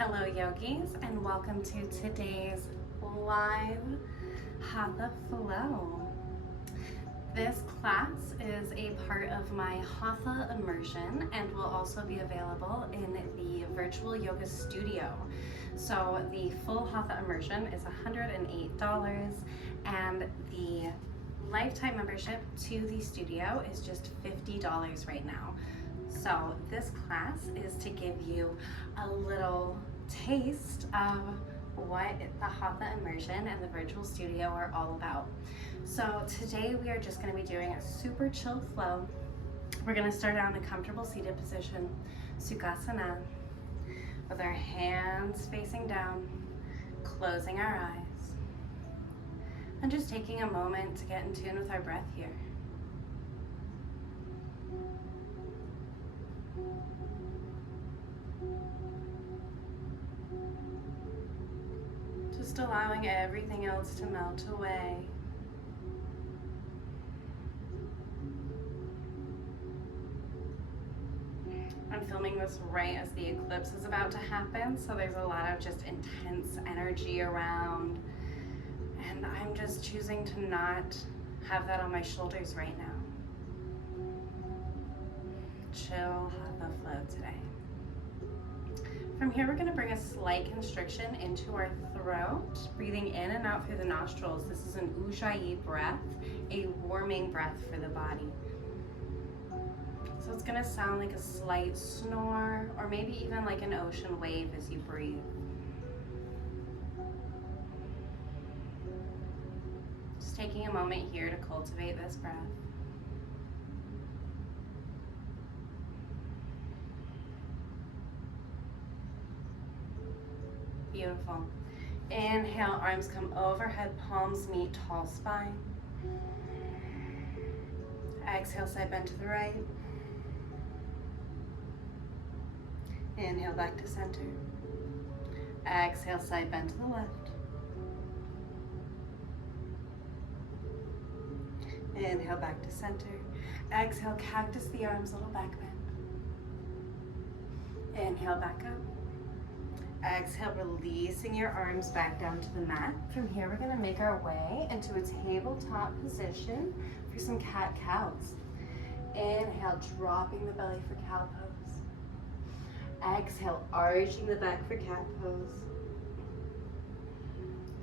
Hello yogis, and welcome to today's live Hatha Flow. This class is a part of my Hatha Immersion and will also be available in the virtual yoga studio. So the full Hatha Immersion is $108 and the lifetime membership to the studio is just $50 right now. So this class is to give you a little taste of what the Hatha Immersion and the virtual studio are all about. So today we are just going to be doing a super chill flow. We're going to start out in a comfortable seated position, Sukhasana, with our hands facing down, closing our eyes, and just taking a moment to get in tune with our breath here. Just allowing everything else to melt away. I'm filming this right as the eclipse is about to happen, so there's a lot of just intense energy around, and I'm just choosing to not have that on my shoulders right now. Chill Hatha flow today. From here, we're going to bring a slight constriction into our throat, breathing in and out through the nostrils. This is an Ujjayi breath, a warming breath for the body. So it's going to sound like a slight snore, or maybe even like an ocean wave as you breathe. Just taking a moment here to cultivate this breath. Beautiful. Inhale, arms come overhead, palms meet, tall spine. Exhale, side bend to the right. Inhale, back to center. Exhale, side bend to the left. Inhale, back to center. Exhale, cactus the arms, little back bend. Inhale, back up. Exhale, releasing your arms back down to the mat. From here, we're going to make our way into a tabletop position for some cat-cows. Inhale, dropping the belly for cow pose. Exhale, arching the back for cat pose.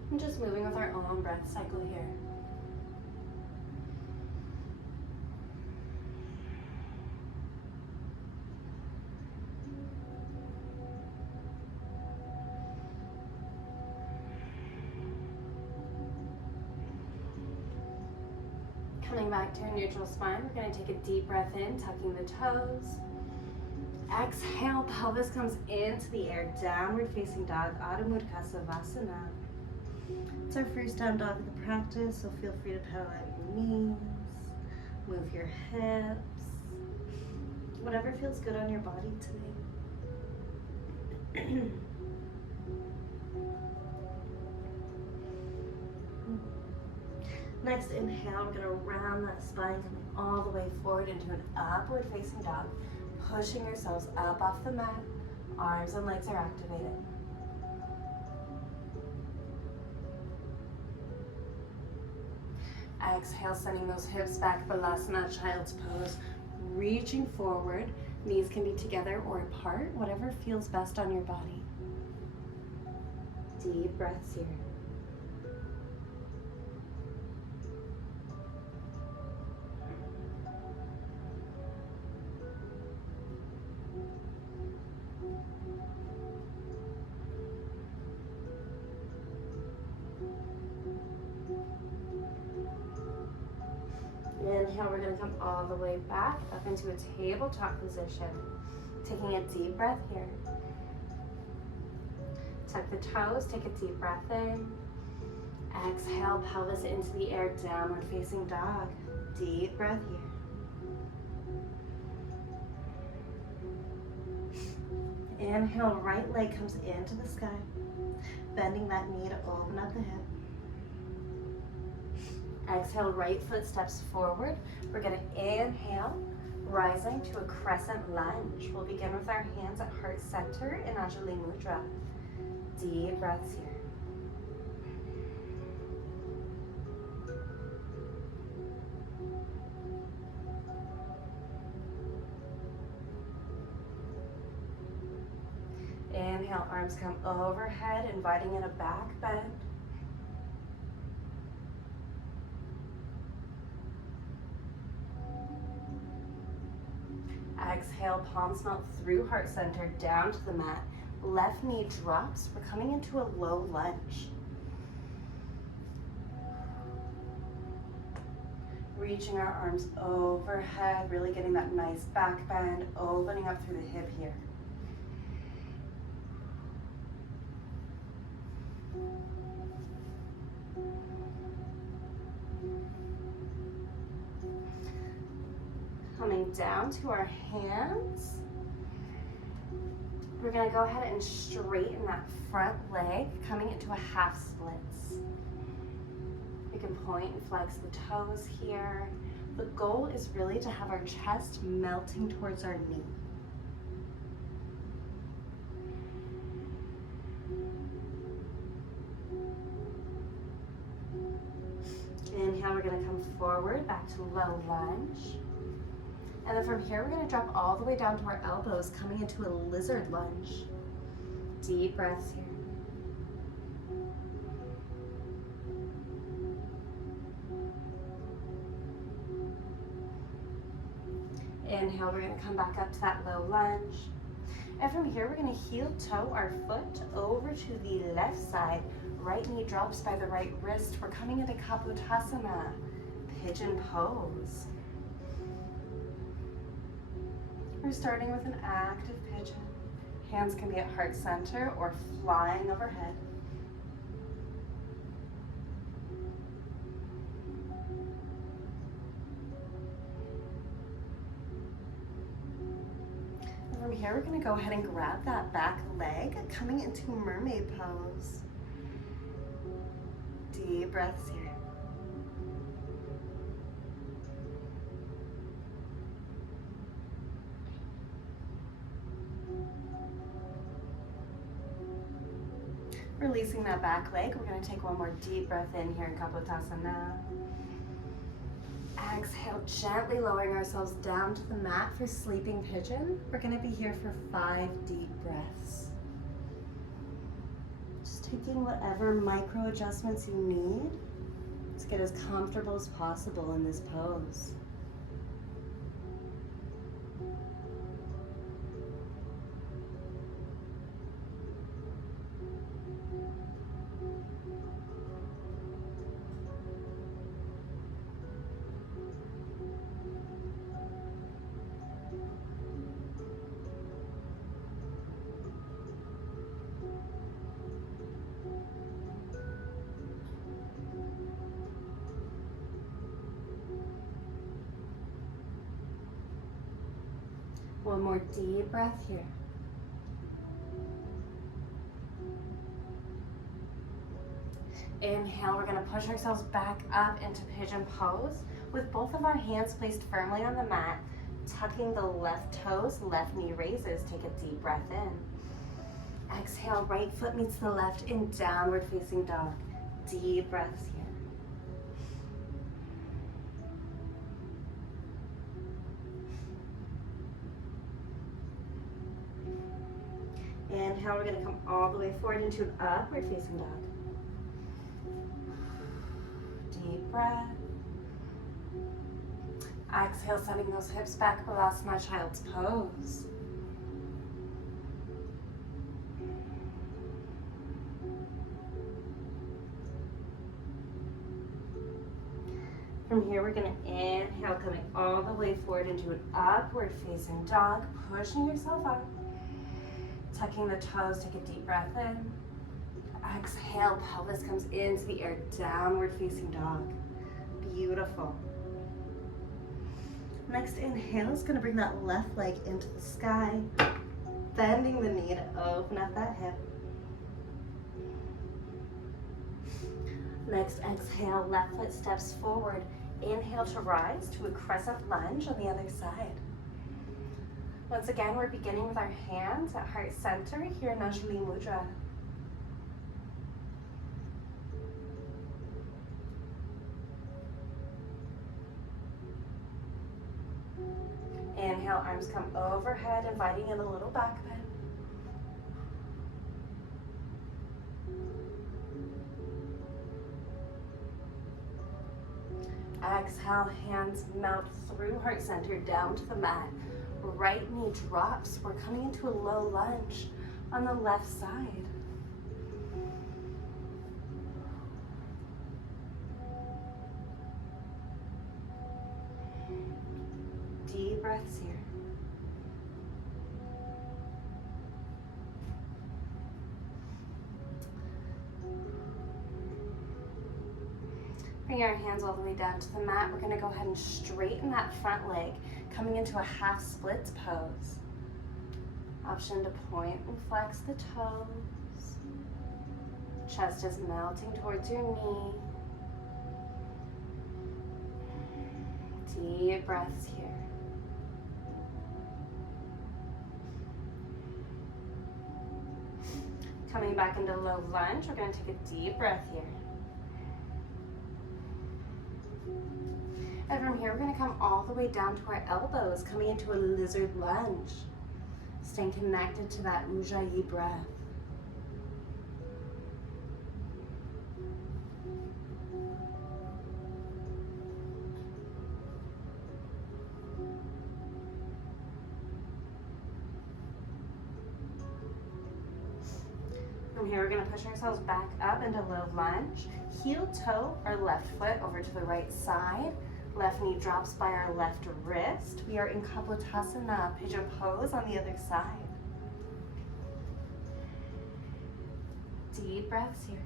And just moving with our own breath cycle here. Coming back to a neutral spine, we're going to take a deep breath in, tucking the toes. Exhale, pelvis comes into the air, downward facing dog, Adho Mukha Savasana. It's our first down dog of the practice, so feel free to pedal out your knees, move your hips, whatever feels good on your body today. Next inhale, we're going to round that spine, coming all the way forward into an upward facing dog, pushing yourselves up off the mat. Arms and legs are activated. Exhale, sending those hips back, Balasana, child's pose, reaching forward. Knees can be together or apart, whatever feels best on your body. Deep breaths here. Inhale, we're going to come all the way back up into a tabletop position. Taking a deep breath here. Tuck the toes, take a deep breath in. Exhale, pelvis into the air, downward facing dog. Deep breath here. Inhale, right leg comes into the sky. Bending that knee to open up the hip. Exhale, right foot steps forward. We're going to inhale, Rising to a crescent lunge. We'll begin with our hands at heart center in Anjali Mudra. Deep breaths here. Inhale, arms come overhead, inviting in a back bend. Exhale, palms melt through heart center, down to the mat. Left knee drops. We're coming into a low lunge. Reaching our arms overhead, really getting that nice back bend, opening up through the hip here. Coming down to our hands. We're going to go ahead and straighten that front leg, coming into a half splits. We can point and flex the toes here. The goal is really to have our chest melting towards our knee. Inhale, we're going to come forward, back to low lunge. And then from here, we're going to drop all the way down to our elbows, coming into a lizard lunge. Deep breaths here. Inhale, we're going to come back up to that low lunge. And from here, we're going to heel toe our foot over to the left side. Right knee drops by the right wrist. We're coming into Kapotasana, pigeon pose. We're starting with an active pigeon. Hands can be at heart center or flying overhead. And from here, we're going to go ahead and grab that back leg, coming into mermaid pose. Deep breaths here. Releasing that back leg, we're going to take one more deep breath in here in Kapotasana. Exhale, gently lowering ourselves down to the mat for sleeping pigeon. We're going to be here for 5 deep breaths. Just taking whatever micro adjustments you need to get as comfortable as possible in this pose. One more deep breath here. Inhale, we're going to push ourselves back up into pigeon pose with both of our hands placed firmly on the mat, tucking the left toes, left knee raises. Take a deep breath in. Exhale, right foot meets the left in downward facing dog. Deep breaths here. Inhale, we're going to come all the way forward into an upward facing dog. Deep breath. Exhale, sending those hips back, Balasana, child's pose. From here, we're going to inhale, coming all the way forward into an upward facing dog, pushing yourself up. Tucking the toes, take a deep breath in. Exhale, pelvis comes into the air, downward facing dog. Beautiful. Next inhale is going to bring that left leg into the sky, bending the knee to open up that hip. Next exhale, left foot steps forward. Inhale to rise to a crescent lunge on the other side. Once again, we're beginning with our hands at heart center here in Anjali Mudra. Inhale, arms come overhead, inviting in a little back bend. Exhale, hands mount through heart center down to the mat. Right knee drops. We're coming into a low lunge on the left side. Deep breaths here. Bring our hands all the way down to the mat. We're going to go ahead and straighten that front leg, coming into a half splits pose. Option to point and flex the toes. Chest is melting towards your knee. Deep breaths here. Coming back into low lunge, we're going to take a deep breath here. And from here, we're going to come all the way down to our elbows, coming into a lizard lunge. Staying connected to that Ujjayi breath. From here, we're going to push ourselves back up into low lunge. Heel toe our left foot over to the right side. Left knee drops by our left wrist. We are in Kapotasana, pigeon pose on the other side. Deep breaths here.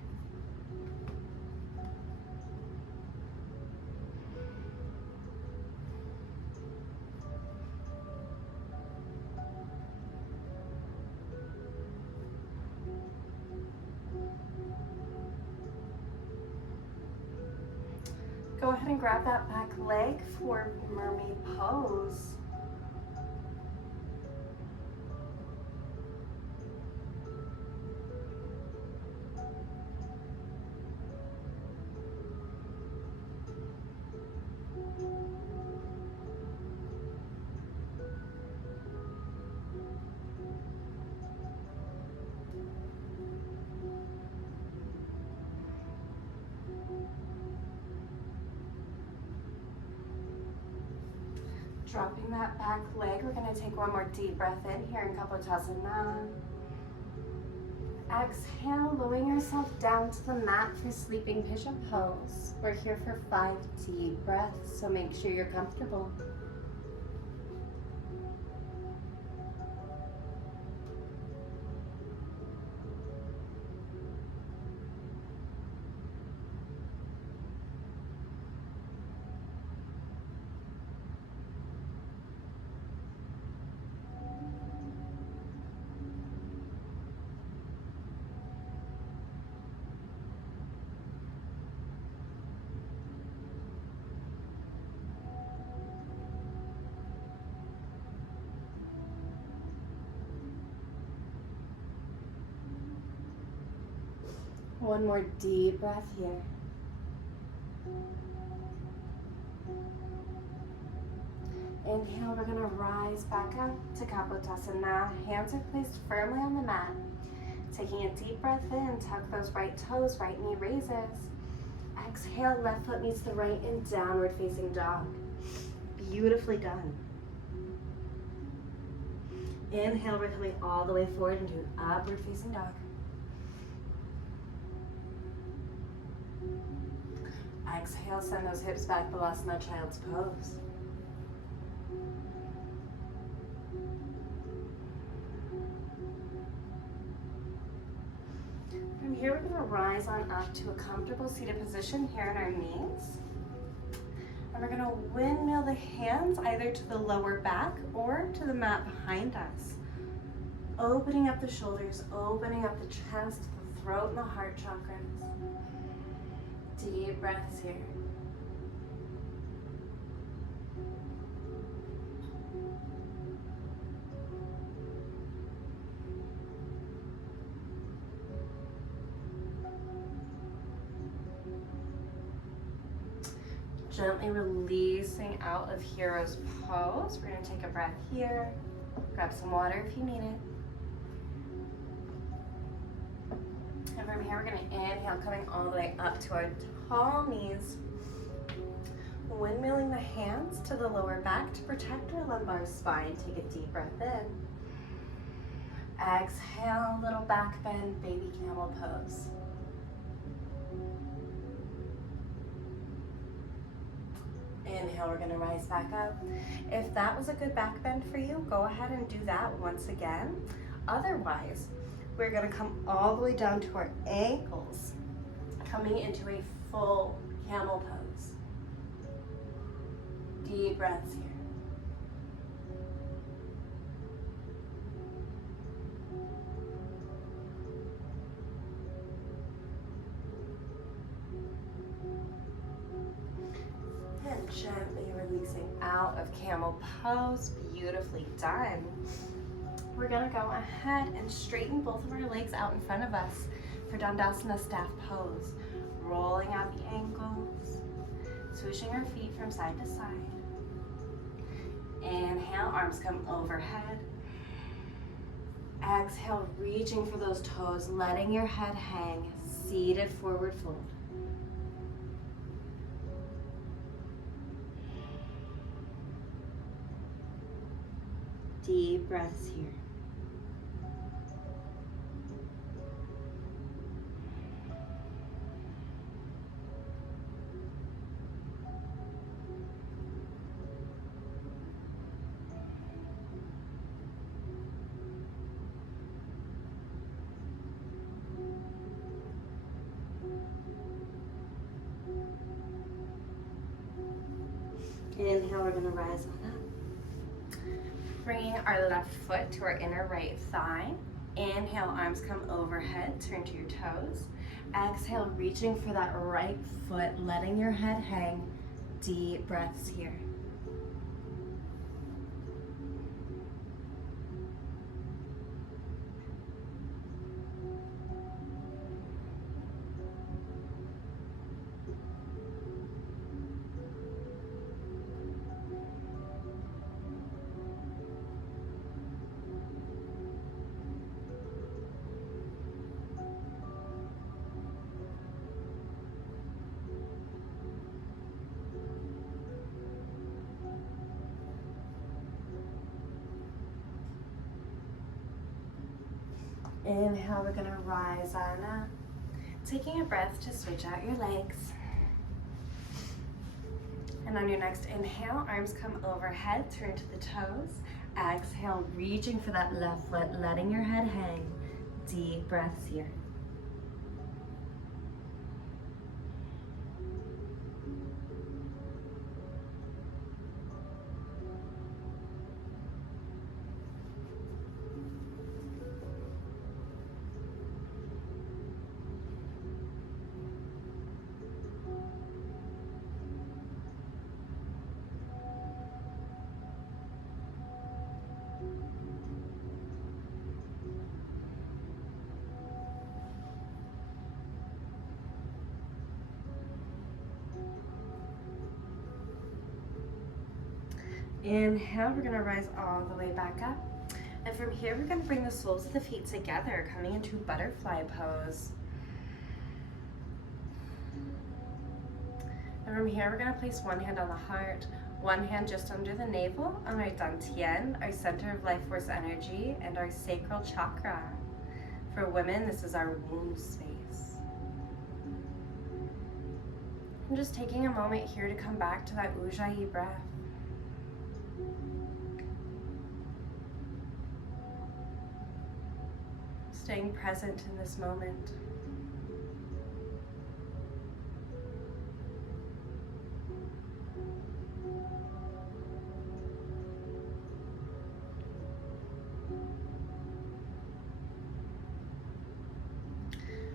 Go ahead and grab that back leg for mermaid pose. Dropping that back leg, we're going to take one more deep breath in here in Kapotasana. Exhale, lowering yourself down to the mat for sleeping pigeon pose. We're here for 5 deep breaths, so make sure you're comfortable. One more deep breath here. Inhale, we're going to rise back up to Kapotasana. Hands are placed firmly on the mat. Taking a deep breath in, tuck those right toes, right knee raises. Exhale, left foot meets the right in downward facing dog. Beautifully done. Inhale, we're coming all the way forward into an upward facing dog. Exhale, send those hips back, Balasana, Child's Pose. From here, we're going to rise on up to a comfortable seated position here on our knees. And we're going to windmill the hands either to the lower back or to the mat behind us. Opening up the shoulders, opening up the chest, the throat, and the heart chakras. Deep breaths here. Gently releasing out of hero's pose. We're gonna take a breath here. Grab some water if you need it. And from here, we're gonna inhale, coming all the way up to our tall knees. Windmilling the hands to the lower back to protect our lumbar spine. Take a deep breath in. Exhale, little back bend, baby camel pose. Inhale, we're gonna rise back up. If that was a good back bend for you, go ahead and do that once again. Otherwise, we're gonna come all the way down to our ankles, coming into a full camel pose. Deep breaths here. And gently releasing out of camel pose. Beautifully done. We're gonna go ahead and straighten both of our legs out in front of us for Dandasana staff pose. Rolling out the ankles, swooshing our feet from side to side. Inhale, arms come overhead. Exhale, reaching for those toes, letting your head hang, seated forward fold. Deep breaths here. Inhale, we're going to rise on up. Bringing our left foot to our inner right thigh. Inhale, arms come overhead, turn to your toes. Exhale, reaching for that right foot, letting your head hang. Deep breaths here. Inhale, we're gonna rise on up. Taking a breath to switch out your legs. And on your next inhale, arms come overhead, turn to the toes. Exhale, reaching for that left foot, letting your head hang. Deep breaths here. Inhale, we're gonna rise all the way back up. And from here, we're gonna bring the soles of the feet together, coming into butterfly pose. And from here, we're gonna place one hand on the heart, one hand just under the navel, on our dantian, our center of life force energy, and our sacral chakra. For women, this is our womb space. I'm just taking a moment here to come back to that Ujjayi breath. Staying present in this moment.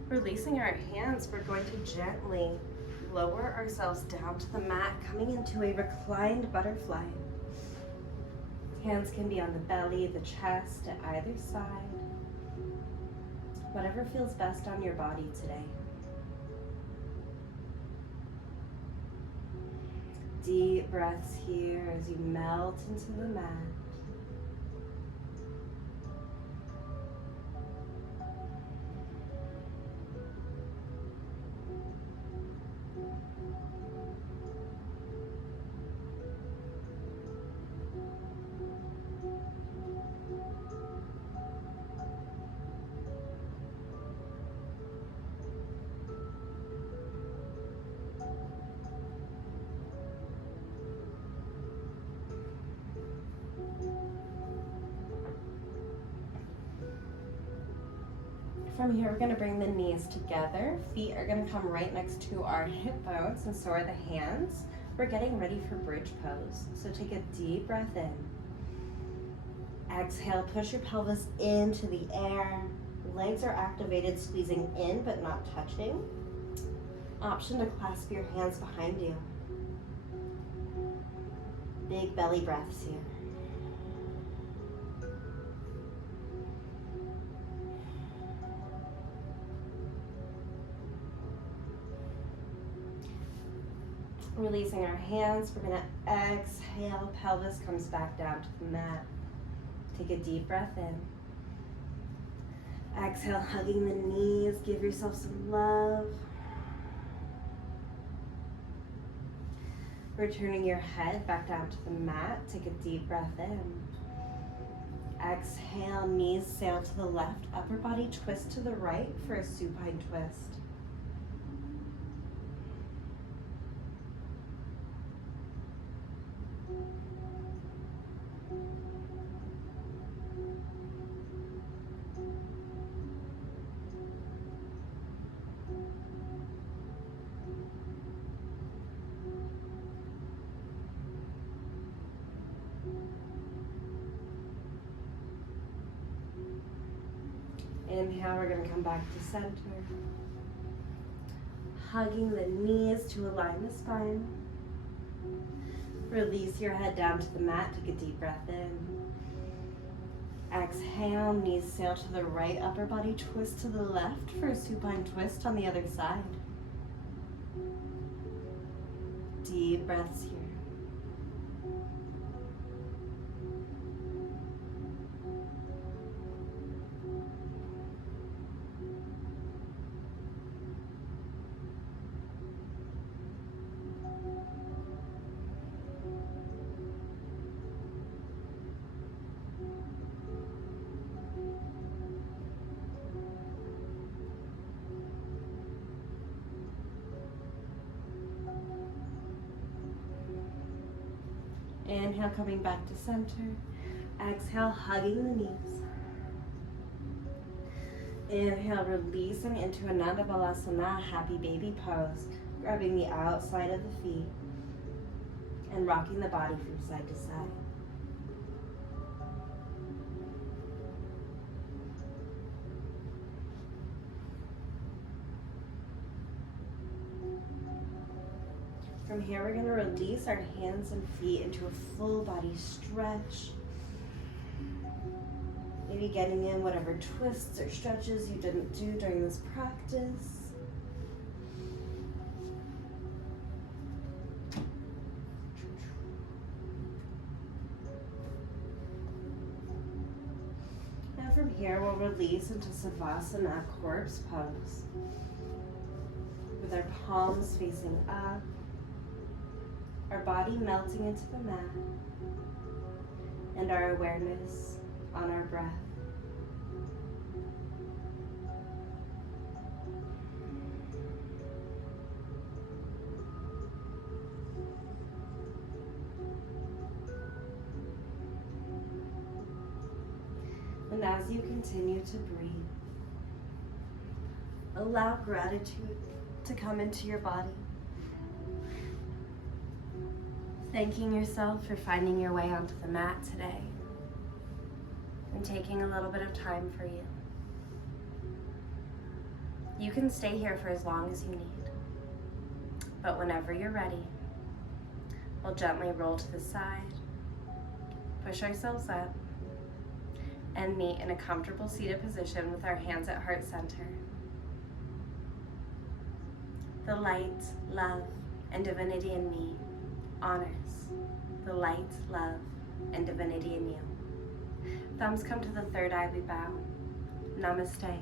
Releasing our hands, we're going to gently lower ourselves down to the mat, coming into a reclined butterfly. Hands can be on the belly, the chest, at either side. Whatever feels best on your body today. deep breaths here as you melt into the mat. From here, we're going to bring the knees together. Feet are going to come right next to our hip bones, and so are the hands. We're getting ready for bridge pose. So take a deep breath in. Exhale, push your pelvis into the air. Legs are activated, squeezing in but not touching. Option to clasp your hands behind you. Big belly breaths here. Releasing our hands, we're going to exhale, pelvis comes back down to the mat. Take a deep breath in. Exhale, hugging the knees, give yourself some love. Returning your head back down to the mat, take a deep breath in. Exhale, knees sail to the left, upper body twist to the right for a supine twist. Inhale, we're going to come back to center. Hugging the knees to align the spine. Release your head down to the mat. Take a deep breath in. Exhale, knees sail to the right, upper body twist to the left for a supine twist on the other side. Deep breaths here. Inhale, coming back to center. Exhale, hugging the knees. Inhale, releasing into Ananda Balasana, happy baby pose. Grabbing the outside of the feet and rocking the body from side to side. From here, we're going to release our hands and feet into a full body stretch. Maybe getting in whatever twists or stretches you didn't do during this practice. And from here, we'll release into Savasana, corpse pose. With our palms facing up. Our body melting into the mat, and our awareness on our breath. And as you continue to breathe, allow gratitude to come into your body. Thanking yourself for finding your way onto the mat today and taking a little bit of time for you. You can stay here for as long as you need, but whenever you're ready, we'll gently roll to the side, push ourselves up, and meet in a comfortable seated position with our hands at heart center. The light, love, and divinity in me honors the light, love, and divinity in you. Thumbs come to the third eye, we bow. Namaste.